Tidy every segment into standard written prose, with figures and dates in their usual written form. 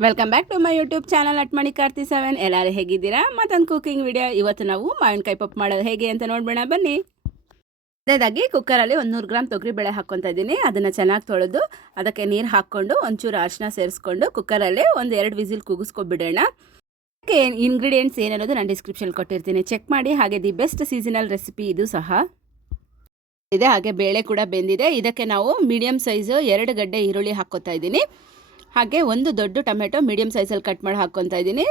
Welcome back to my YouTube channel ಅಟ್ಮಣಿ ಕಾರ್ತಿ 7. ಎಲ್ಲರೂ ಹೇಗಿದ್ದೀರಾ? ಮತ್ತೊಂದು ಕುಕಿಂಗ್ ವಿಡಿಯೋ. ಇವತ್ತು ನಾವು ಮಾವಿನಕಾಯಿ ಪಪ್ಪು ಮಾಡೋದು ಹೇಗೆ ಅಂತ ನೋಡ್ಬೇಡ ಬನ್ನಿ. ಅದೇದಾಗಿ ಕುಕ್ಕರಲ್ಲಿ 100 ಗ್ರಾಮ್ ತೊಗರಿಬೇಳೆ ಹಾಕ್ಕೊತಾ ಇದ್ದೀನಿ. ಅದನ್ನು ಚೆನ್ನಾಗಿ ತೊಳೆದು ಅದಕ್ಕೆ ನೀರು ಹಾಕ್ಕೊಂಡು ಒಂಚೂರು ಅರಿಶಿನ ಸೇರಿಸ್ಕೊಂಡು ಕುಕ್ಕರಲ್ಲಿ 1-2 ವಿಸಿಲ್ ಕೂಗಿಸ್ಕೊಬಿಡೋಣ. ಅದಕ್ಕೆ ಇಂಗ್ರೀಡಿಯೆಂಟ್ಸ್ ಏನನ್ನೋದು ನಾನು ಡಿಸ್ಕ್ರಿಪ್ಷನ್ ಕೊಟ್ಟಿರ್ತೀನಿ, ಚೆಕ್ ಮಾಡಿ. ಹಾಗೆ ದಿ ಬೆಸ್ಟ್ ಸೀಸನಲ್ ರೆಸಿಪಿ ಇದು ಸಹ ಇದೆ. ಹಾಗೆ ಬೇಳೆ ಕೂಡ ಬೆಂದಿದೆ. ಇದಕ್ಕೆ ನಾವು ಮೀಡಿಯಮ್ ಸೈಜು 2 ಗಡ್ಡೆ ಈರುಳ್ಳಿ ಹಾಕ್ಕೊತಾ ಇದ್ದೀನಿ. ಹಾಗೆ ಒಂದು ದೊಡ್ಡ ಟೊಮೆಟೊ ಮೀಡಿಯಮ್ ಸೈಜಲ್ಲಿ ಕಟ್ ಮಾಡಿ ಹಾಕ್ಕೊತಾ ಇದ್ದೀನಿ.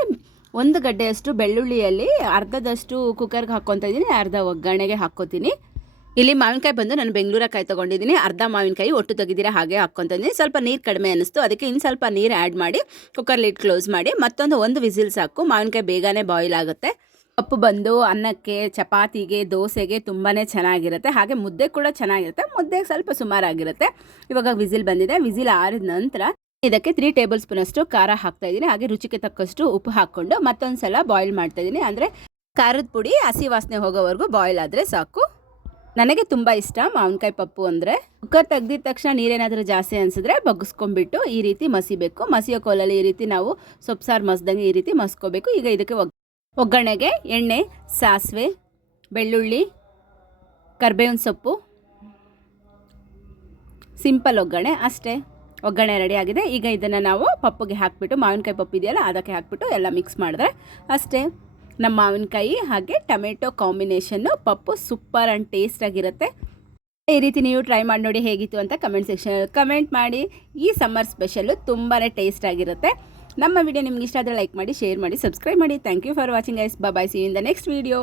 1 ಗಡ್ಡೆಯಷ್ಟು ಬೆಳ್ಳುಳ್ಳಿಯಲ್ಲಿ ಅರ್ಧದಷ್ಟು ಕುಕ್ಕರ್ಗೆ ಹಾಕ್ಕೊತಾ ಇದ್ದೀನಿ, ಅರ್ಧ ಒಗ್ಗರಣೆಗೆ ಹಾಕ್ಕೋತೀನಿ. ಇಲ್ಲಿ ಮಾವಿನಕಾಯಿ ಬಂದು ನಾನು ಬೆಂಗಳೂರಕಾಯಿ ತೊಗೊಂಡಿದ್ದೀನಿ. ಅರ್ಧ ಮಾವಿನಕಾಯಿ ಒಟ್ಟು ತೆಗೆದಿರೋ ಹಾಗೆ ಹಾಕ್ಕೊತಾ ಇದ್ದೀನಿ. ಸ್ವಲ್ಪ ನೀರು ಕಡಿಮೆ ಅನ್ನಿಸ್ತು, ಅದಕ್ಕೆ ಇನ್ನು ಸ್ವಲ್ಪ ನೀರು ಆ್ಯಡ್ ಮಾಡಿ ಕುಕ್ಕರ್ ಲಿಡ್ ಕ್ಲೋಸ್ ಮಾಡಿ ಒಂದು ವಿಸಿಲ್ ಸಾಕು. ಮಾವಿನಕಾಯಿ ಬೇಗನೆ ಬಾಯ್ಲ್ ಆಗುತ್ತೆ. ಪಪ್ಪು ಬಂದು ಅನ್ನಕ್ಕೆ, ಚಪಾತಿಗೆ, ದೋಸೆಗೆ ತುಂಬಾ ಚೆನ್ನಾಗಿರುತ್ತೆ. ಹಾಗೆ ಮುದ್ದೆ ಕೂಡ ಚೆನ್ನಾಗಿರುತ್ತೆ. ಮುದ್ದೆಗೆ ಸ್ವಲ್ಪ ಸುಮಾರಾಗಿರುತ್ತೆ. ಇವಾಗ ವಿಸಿಲ್ ಬಂದಿದೆ. ವಿಸಿಲ್ ಆರಿದ ನಂತರ ಇದಕ್ಕೆ 3 ಟೇಬಲ್ ಸ್ಪೂನ್ ಅಷ್ಟು ಖಾರ ಹಾಕ್ತಾ ಇದ್ದೀನಿ. ಹಾಗೆ ರುಚಿಗೆ ತಕ್ಕಷ್ಟು ಉಪ್ಪು ಹಾಕ್ಕೊಂಡು ಮತ್ತೊಂದು ಸಲ ಬಾಯ್ಲ್ ಮಾಡ್ತಾ ಇದ್ದೀನಿ. ಅಂದರೆ ಖಾರದ ಪುಡಿ ಹಸಿ ವಾಸನೆ ಹೋಗೋವರೆಗೂ ಬಾಯ್ಲ್ ಆದರೆ ಸಾಕು. ನನಗೆ ತುಂಬ ಇಷ್ಟ ಮಾವಿನಕಾಯಿ ಪಪ್ಪು ಅಂದರೆ. ಕುಕ್ಕರ್ ತೆಗ್ದಿದ ತಕ್ಷಣ ನೀರೇನಾದರೂ ಜಾಸ್ತಿ ಅನಿಸಿದ್ರೆ ಬಗ್ಗಿಸ್ಕೊಂಡ್ಬಿಟ್ಟು ಈ ರೀತಿ ಮಸಿಬೇಕು. ಮಸಿಯೋ ಕೋಲಲ್ಲಿ ಈ ರೀತಿ ನಾವು ಸೊಪ್ಪು ಸಾರು ಮಸ್ದಂಗೆ ಈ ರೀತಿ ಮಸ್ಕೋಬೇಕು. ಈಗ ಇದಕ್ಕೆ ಒಗ್ಗರಣೆಗೆ ಎಣ್ಣೆ, ಸಾಸಿವೆ, ಬೆಳ್ಳುಳ್ಳಿ, ಕರಿಬೇವಿನ ಸೊಪ್ಪು, ಸಿಂಪಲ್ ಒಗ್ಗರಣೆ ಅಷ್ಟೇ. ಒಗ್ಗರಣೆ ರೆಡಿ ಆಗಿದೆ. ಈಗ ಇದನ್ನು ನಾವು ಪಪ್ಪುಗೆ ಹಾಕಿಬಿಟ್ಟು, ಮಾವಿನಕಾಯಿ ಪಪ್ಪು ಇದೆಯಲ್ಲ ಅದಕ್ಕೆ ಹಾಕಿಬಿಟ್ಟು ಎಲ್ಲ ಮಿಕ್ಸ್ ಮಾಡಿದ್ರೆ ಅಷ್ಟೇ. ನಮ್ಮ ಮಾವಿನಕಾಯಿ ಹಾಗೆ ಟೊಮೆಟೊ ಕಾಂಬಿನೇಷನ್ನು ಪಪ್ಪು ಸೂಪರ್ ಆ್ಯಂಡ್ ಟೇಸ್ಟಾಗಿರುತ್ತೆ. ಈ ರೀತಿ ನೀವು ಟ್ರೈ ಮಾಡಿ ನೋಡಿ ಹೇಗಿತ್ತು ಅಂತ ಕಮೆಂಟ್ ಸೆಕ್ಷನಲ್ಲಿ ಕಮೆಂಟ್ ಮಾಡಿ. ಈ ಸಮ್ಮರ್ ಸ್ಪೆಷಲ್ಲು ತುಂಬಾ ಟೇಸ್ಟಾಗಿರುತ್ತೆ. ನಮ್ಮ ವಿಡಿಯೋ ನಿಮ್ಗೆ ಇಷ್ಟ ಆದರೆ ಲೈಕ್ ಮಾಡಿ, ಶೇರ್ ಮಾಡಿ, ಸಬ್ಸ್ಕ್ರೈಬ್ ಮಾಡಿ. Thank you for watching guys. Bye. See you in the next video.